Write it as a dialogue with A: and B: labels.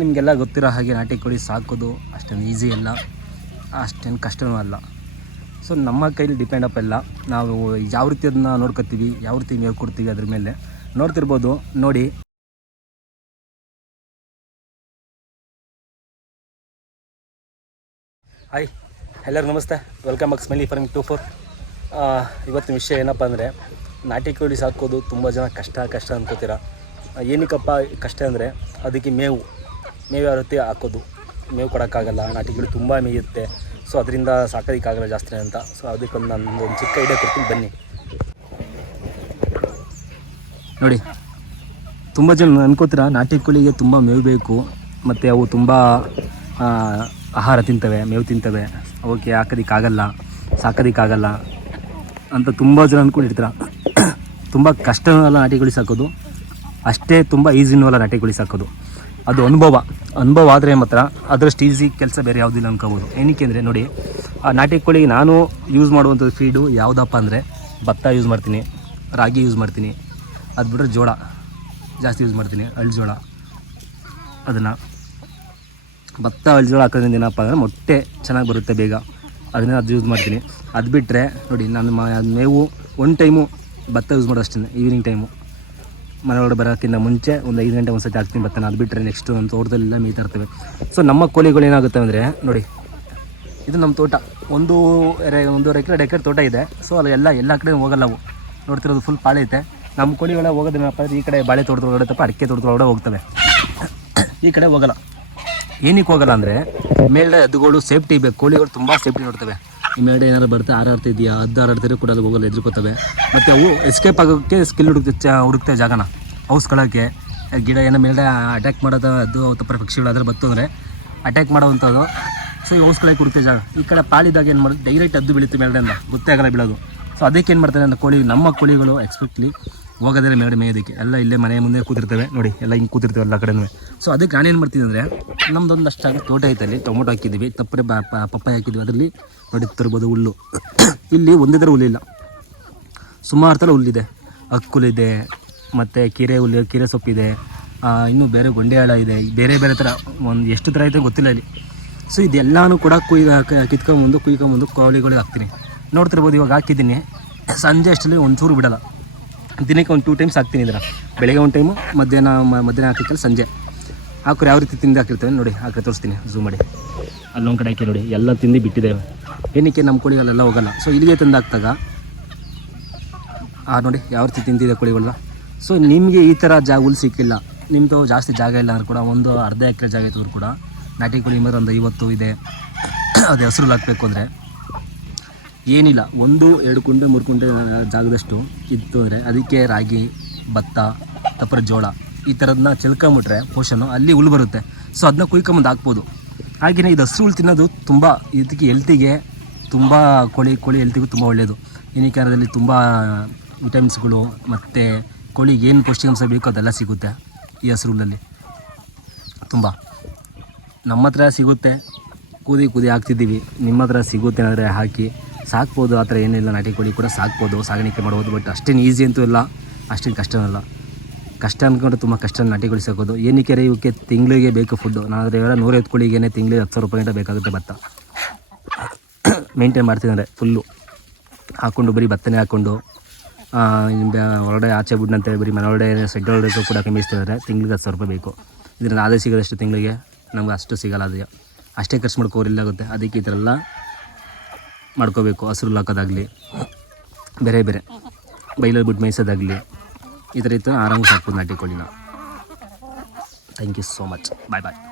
A: ನಿಮಗೆಲ್ಲ ಗೊತ್ತಿರೋ ಹಾಗೆ ನಾಟಿ ಕೋಳಿ ಸಾಕೋದು ಅಷ್ಟೇನು ಈಸಿ ಅಲ್ಲ, ಅಷ್ಟೇನು ಕಷ್ಟವೂ ಅಲ್ಲ. ಸೊ ನಮ್ಮ ಕೈಲಿ ಡಿಪೆಂಡ್ ಅಪ್ ಎಲ್ಲ. ನಾವು ಯಾವ ರೀತಿ ಅದನ್ನ ನೋಡ್ಕೊತೀವಿ, ಯಾವ ರೀತಿ ಮೇವು ಕೊಡ್ತೀವಿ ಅದ್ರ ಮೇಲೆ ನೋಡ್ತಿರ್ಬೋದು. ನೋಡಿ. ಹಾಯ್ ಎಲ್ಲರೂ ನಮಸ್ತೆ. Welcome box smelly farming two four ಇವತ್ತಿನ ವಿಷಯ ಏನಪ್ಪ ಅಂದರೆ, ನಾಟಿ ಕೋಳಿ ಸಾಕೋದು ತುಂಬ ಜನ ಕಷ್ಟ ಕಷ್ಟ ಅನ್ಕೋತೀರ. ಏನಕ್ಕಪ್ಪ ಕಷ್ಟ ಅಂದರೆ, ಅದಕ್ಕೆ ಮೇವು. ಮೇವು ಯಾವ ರೀತಿ ಹಾಕೋದು. ಮೇವು ಕೊಡೋಕ್ಕಾಗಲ್ಲ ನಾಟಿಗಳು ತುಂಬ ಮೇಯುತ್ತೆ. ಸೊ ಅದರಿಂದ ಸಾಕೋದಕ್ಕಾಗಲ್ಲ ಜಾಸ್ತಿ ಅಂತ. ಸೊ ಅದಕ್ಕೊಂದು ನಾನು ಒಂದು ಚಿಕ್ಕ ಐಡಿಯಾ ಕೊಡ್ತೀನಿ, ಬನ್ನಿ. ನೋಡಿ, ತುಂಬ ಜನ ಅನ್ಕೋತೀರ, ನಾಟಿ ಕೋಳಿಗೆ ತುಂಬ ಮೇವು ಬೇಕು, ಮತ್ತು ಅವು ತುಂಬ ಆಹಾರ ತಿಂತವೆ, ಮೇವು ತಿಂತವೆ. ಅವಕ್ಕೆ ಹಾಕೋದಕ್ಕಾಗಲ್ಲ ಸಾಕೋದಕ್ಕಾಗಲ್ಲ ಅಂತ ತುಂಬ ಜನ ಅಂದ್ಕೊಂಡಿರ್ತೀರ ತುಂಬ ಕಷ್ಟನೂ ಅಲ್ಲ ನಾಟಿ ಕೋಳಿ ಸಾಕೋದು. ಅಷ್ಟೇ ತುಂಬ ಈಸಿನೂ ಅಲ್ಲ ನಾಟಿ ಕೋಳಿ ಸಾಕೋದು. ಅದು ಅನುಭವ. ಅನುಭವ ಆದರೆ ಮಾತ್ರ ಅದರಷ್ಟು ಈಸಿ ಕೆಲಸ ಬೇರೆ ಯಾವುದಿಲ್ಲ ಅನ್ಕೋಬೋದು. ಏನಕ್ಕೆ ಅಂದರೆ ನೋಡಿ, ಆ ನಾಟಿ ಕೋಳಿಗೆ ನಾನು ಯೂಸ್ ಮಾಡುವಂಥದ್ದು ಫೀಡು ಯಾವುದಪ್ಪ ಅಂದರೆ ಭತ್ತ ಯೂಸ್ ಮಾಡ್ತೀನಿ, ರಾಗಿ ಯೂಸ್ ಮಾಡ್ತೀನಿ. ಅದು ಬಿಟ್ಟರೆ ಜೋಳ, ಜಾಸ್ತಿ ಯೂಸ್ ಮಾಡ್ತೀನಿ ಅಳ್ಳು ಜೋಳ. ಅದನ್ನು ಭತ್ತ ಅಳ್ಳು ಜೋಳ ಹಾಕೋದ್ರಿಂದ ಏನಪ್ಪ ಅಂದರೆ ಮೊಟ್ಟೆ ಚೆನ್ನಾಗಿ ಬರುತ್ತೆ ಬೇಗ. ಅದನ್ನ ಅದು ಯೂಸ್ ಮಾಡ್ತೀನಿ. ಅದು ಬಿಟ್ಟರೆ ನೋಡಿ ನಾನು ಮೇವು ಒನ್ ಟೈಮು ಭತ್ತ ಯೂಸ್ ಮಾಡೋದು ಅಷ್ಟೇ ಈವ್ನಿಂಗ್ ಟೈಮು ಮನೆ ಬರೋಕ್ಕಿಂತ ಮುಂಚೆ ಒಂದು ಐದು ಗಂಟೆ ಒಂದು ಸತಿ ಹಾಕ್ತೀನಿ ಬರ್ತಾನೆ ಅದು ಬಿಟ್ಟರೆ ನೆಕ್ಸ್ಟ್ ನಮ್ಮ ತೋಟದಲ್ಲೆಲ್ಲ ಇರ್ತವೆ ಸೊ ನಮ್ಮ ಕೋಳಿಗಳು ಏನಾಗುತ್ತೆ ಅಂದರೆ, ನೋಡಿ, ಇದು ನಮ್ಮ ತೋಟ. ಒಂದು ಒಂದೂವರೆ ಎಕರೆ, ಎರಡು ಎಕರೆ ತೋಟ ಇದೆ. ಸೊ ಅದು ಎಲ್ಲ ಎಲ್ಲ ಕಡೆ ಹೋಗಲ್ಲ ಅವು. ನೋಡ್ತಿರೋದು ಫುಲ್ ಪಾಳೆ ಐತೆ. ನಮ್ಮ ಕೋಳಿಗಳ ಹೋಗೋದೇನಪ್ಪ ಈ ಕಡೆ ಬಾಳೆ ತೋಟದೊಳಗಡೆ ತಪ್ಪ ಅಡಿಕೆ ತೋಟದೊಳಗಡೆ ಹೋಗ್ತವೆ. ಈ ಕಡೆ ಹೋಗಲ್ಲ. ಏನಕ್ಕೆ ಹೋಗಲ್ಲ ಅಂದರೆ ಮೇಲೆ ಅದುಗಳು ಸೇಫ್ಟಿ ಬೇಕು. ಕೋಳಿಗಳು ತುಂಬ ಸೇಫ್ಟಿ ನೋಡ್ತವೆ. ಮೇಲ್ಗಡೆ ಏನಾದ್ರು ಬರುತ್ತೆ ಹಾರಾಡ್ತಾ ಇದೆಯಾ? ಹದ್ದು ಹಾರಾಡ್ತಾರೆ ಕೂಡ ಅದು ಹೋಗಲ್ಲ ಎದ್ರುಕೋತವೆ ಮತ್ತು ಅವು ಎಸ್ಕೇಪ್ ಆಗೋಕ್ಕೆ ಸ್ಕಿಲ್ ಹುಡುಕ್ತೆ ಚ ಹುಡುಕ್ತವೆ ಜಾಗನ ಔಸ್ಕೊಳ್ಳೋಕ್ಕೆ ಗಿಡ ಏನೋ ಮೇಲೆ ಅಟ್ಯಾಕ್ ಮಾಡೋದು, ಅದು ತಪ್ಪರ ಪಕ್ಷಿಗಳು ಅದ್ರ ಬತ್ತು ಅಂದರೆ ಅಟ್ಯಾಕ್ ಮಾಡೋವಂಥದ್ದು. ಸೊ ಈ ಔಸ್ಕೊಳ್ಳೋಕೆ ಹುಡುಕ್ತೆ ಜಾಗ. ಈ ಕಡೆ ಪಾಲಿದಾಗ ಏನು ಮಾಡೋದು ಡೈರೆಕ್ಟ್ ಅದ್ದು ಬೀಳುತ್ತೆ ಅಂತ ಗೊತ್ತೇ ಆಗಲ್ಲ ಬೀಳೋದು. ಸೊ ಅದಕ್ಕೆ ಏನು ಮಾಡ್ತಾರೆ ಅಂದರೆ ಕೋಳಿ, ನಮ್ಮ ಕೋಳಿಗಳು ಎಕ್ಸ್ಪೆಕ್ಟ್ಲಿ ಹೋಗೋದ್ರೆ ಮೇಲ್ಗಡೆ ಮೇಯೋದಕ್ಕೆ. ಎಲ್ಲ ಇಲ್ಲೇ ಮನೆ ಮುಂದೆ ಕೂತಿರ್ತವೆ. ನೋಡಿ, ಎಲ್ಲ ಹಿಂಗೆ ಕೂತಿರ್ತವೆ ಎಲ್ಲ ಕಡೆನೂ. ಸೊ ಅದಕ್ಕೆ ನಾನೇನು ಮಾಡ್ತೀನಿ ಅಂದರೆ ನಮ್ಮದೊಂದು ಅಷ್ಟಾಗಿ ತೋಟ ಐತೆ ಅಲ್ಲಿ ಟೊಮೊಟೊ ಹಾಕಿದ್ದೀವಿ, ತಪ್ಪರೆ ಪಪ್ಪಾಯಿ ಹಾಕಿದ್ವಿ ಅದರಲ್ಲಿ ನೋಡಿ ತರ್ಬೋದು ಹುಲ್ಲು. ಇಲ್ಲಿ ಒಂದೇ ಥರ ಹುಲ್ಲಿಲ್ಲ. ಸುಮಾರು ಥರ ಹುಲ್ಲಿದೆ. ಅಕ್ಕುಲಿದೆ ಮತ್ತು ಕೀರೆ ಹುಲ್ಲು, ಕೀರೆ ಸೊಪ್ಪಿದೆ ಇನ್ನೂ ಬೇರೆ ಗೊಂಡೆಯಾಳ ಇದೆ. ಬೇರೆ ಬೇರೆ ಥರ, ಒಂದು ಎಷ್ಟು ಥರ ಐತೆ ಗೊತ್ತಿಲ್ಲ ಇಲ್ಲಿ. ಸೊ ಇದೆಲ್ಲನೂ ಕೂಡ ಕುಯ್ ಕಿತ್ಕೊಂಬಂದು, ಕುಯ್ಕೊಂಬಂದು ಕೋಳಿಗಳಿಗೆ ಹಾಕ್ತೀನಿ. ನೋಡ್ತಿರ್ಬೋದು, ಇವಾಗ ಹಾಕಿದ್ದೀನಿ. ಸಂಜೆ ಅಷ್ಟರಲ್ಲಿ ಒಂಚೂರು ಬಿಡಲ್ಲ. ದಿನಕ್ಕೆ ಒಂದು ಟೂ ಟೈಮ್ಸ್ ಹಾಕ್ತೀನಿ ಇದರ. ಬೆಳಗ್ಗೆ ಒಂದು ಟೈಮು ಮಧ್ಯಾಹ್ನ ಮಧ್ಯಾಹ್ನ ಹಾಕಿಕ್ಕಲ್ಲ ಸಂಜೆ. ಹಾಕೋರು ಯಾವ ರೀತಿ ತಿಂದು ಹಾಕಿರ್ತೇವೆ ನೋಡಿ ಹಾಕಿ ತೋರಿಸ್ತೀನಿ ಝೂಮ್ ಮಾಡಿ. ಅಲ್ಲೊಂದು ಕಡೆ ಹಾಕಿ ನೋಡಿ, ಎಲ್ಲ ತಿಂದು ಬಿಟ್ಟಿದ್ದೇವೆ ಏನಕ್ಕೆ ನಮ್ಮ ಕೋಳಿಗಳೆಲ್ಲ ಹೋಗಲ್ಲ. ಸೊ ಇಲ್ಲಿಗೆ ತಂದು ಹಾಕ್ದಾಗ, ಆ ನೋಡಿ ಯಾವ ರೀತಿ ತಿಂದಿದೆ ಕೋಳಿಗಳನ್ನ ಸೊ ನಿಮಗೆ ಈ ಥರ ಜಾಗ ಹುಲ್ ಸಿಕ್ಕಿಲ್ಲ. ನಿಮ್ಮದು ಜಾಸ್ತಿ ಜಾಗ ಇಲ್ಲ ಅಂದ್ರೆ ಕೂಡ, ಒಂದು ಅರ್ಧ ಎಕರೆ ಜಾಗ ಇತ್ತು ಕೂಡ, ನಾಟಿ ಕೋಳಿ ಮೇಲೆ ಒಂದು ಐವತ್ತು ಇದೆ. ಅದು ಹೆಸರು ಹಾಕಬೇಕು ಅಂದರೆ. ಏನಿಲ್ಲ, ಒಂದು, ಎರಡು ಕುಂಟೆ, ಮೂರು ಕುಂಟೆ ಜಾಗದಷ್ಟು ಇತ್ತು ಅಂದರೆ, ಅದಕ್ಕೆ ರಾಗಿ, ಭತ್ತ, ತಪ್ಪರ ಜೋಳ. ಈ ಥರದನ್ನ ಚೆಲ್ಕೊಂಬಿಟ್ರೆ ಪೋಷನು ಅಲ್ಲಿ ಹುಳು ಬರುತ್ತೆ. ಸೊ ಅದನ್ನ ಕುಯ್ಕೊಂಬಂದು ಹಾಕ್ಬೋದು. ಹಾಗೆಯೇ ಇದು ಹಸಿರು ಹುಳು ತಿನ್ನೋದು ತುಂಬ ಇದಕ್ಕೆ ಹೆಲ್ತಿಗೆ ತುಂಬ ಕೋಳಿ ಕೋಳಿ ಹೆಲ್ತಿಗೂ ತುಂಬ ಒಳ್ಳೆಯದು ಅದರಲ್ಲಿ ತುಂಬ ವಿಟಮಿನ್ಸ್ಗಳು ಮತ್ತು ಕೋಳಿಗೆ ಏನು ಪೌಷ್ಟಿಕಾಂಶ ಬೇಕೋ ಅದೆಲ್ಲ ಸಿಗುತ್ತೆ ಈ ಹಸಿರು ಹುಲ್ಲಲ್ಲಿ. ತುಂಬ. ನಮ್ಮ ಹತ್ರ ಸಿಗುತ್ತೆ. ಕೂದಿ ಕೂದಿ ಹಾಕ್ತಿದ್ದೀವಿ. ನಿಮ್ಮ ಹತ್ರ ಸಿಗುತ್ತೆ ಅಂದರೆ ಹಾಕಿ ಸಾಕ್ಬೋದು. ಆ ಥರ ಏನಿಲ್ಲ. ನಾಟಿ ಕೋಳಿ ಕೂಡ ಸಾಕ್ಬೋದು. ಸಾಗಾಣಿಕೆ ಮಾಡ್ಬೋದು. ಬಟ್ ಅಷ್ಟೇನು ಈಸಿ ಅಂತೂ ಇಲ್ಲ. ಅಷ್ಟೇನು ಕಷ್ಟವೂ ಅಲ್ಲ ಕಷ್ಟ ಅಂದ್ಕೊಂಡು ತುಂಬ ಕಷ್ಟ ನಾಟಿ ಕೋಳಿ ಸಾಕೋದು ಏನಕ್ಕೆ ರೀ ಇವಕ್ಕೆ ತಿಂಗಳಿಗೆ ಬೇಕು ಫುಡ್ಡು ಆದರೆ ಹೇಳೋ ನೂರೈವತ್ತು ಕೋಳಿಗೇನೆ ತಿಂಗಳಿಗೆ ಹತ್ತು ಸಾವಿರ ರೂಪಾಯಿ ಬೇಕಾಗುತ್ತೆ ಭತ್ತ. ಮೇಂಟೈನ್ ಮಾಡ್ತಿದ್ದಾರೆ ಫುಲ್ಲು ಹಾಕ್ಕೊಂಡು ಬರೀ ಭತ್ತನೇ ಹಾಕ್ಕೊಂಡು ಹೊರಗಡೆ ಆಚೆ ಬಿಡ್ನಂತೆ ಬರೀ ಮನೆ ಒಳಗಡೆ ಸೆಡ್ ಒಳಗಡೆ ಕೂಡ ಮೇಯಿಸ್ತಿದ್ದಾರೆ ತಿಂಗಳಿಗೆ ಹತ್ತು ಸಾವಿರ ರೂಪಾಯಿ ಬೇಕು. ಇದರಿಂದ ಆದಾಯ ಸಿಗೋದಷ್ಟು ತಿಂಗಳಿಗೆ. ನಮ್ಗೆ ಅಷ್ಟು ಸಿಗಲ್ಲ ಅದೇ ಅಷ್ಟೇ ಖರ್ಚು ಮಾಡ್ಕೋರಿಲ್ಲಾಗುತ್ತೆ ಅದಕ್ಕೆ ಈ ಮಾಡ್ಕೋಬೇಕು. ಹಸಿರು ಹಾಕೋದಾಗಲಿ ಬೇರೆ ಬೇರೆ. ಬೈಲಲ್ಲಿ ಬಿಟ್ಟು ಮೇಯಿಸೋದಾಗಲಿ. ಈ ಥರ ಇತ್ತು ಆರಾಮಾಗಿ ಸಾಕ್ಬೋದು ನಾಟಿ thank you so much bye bye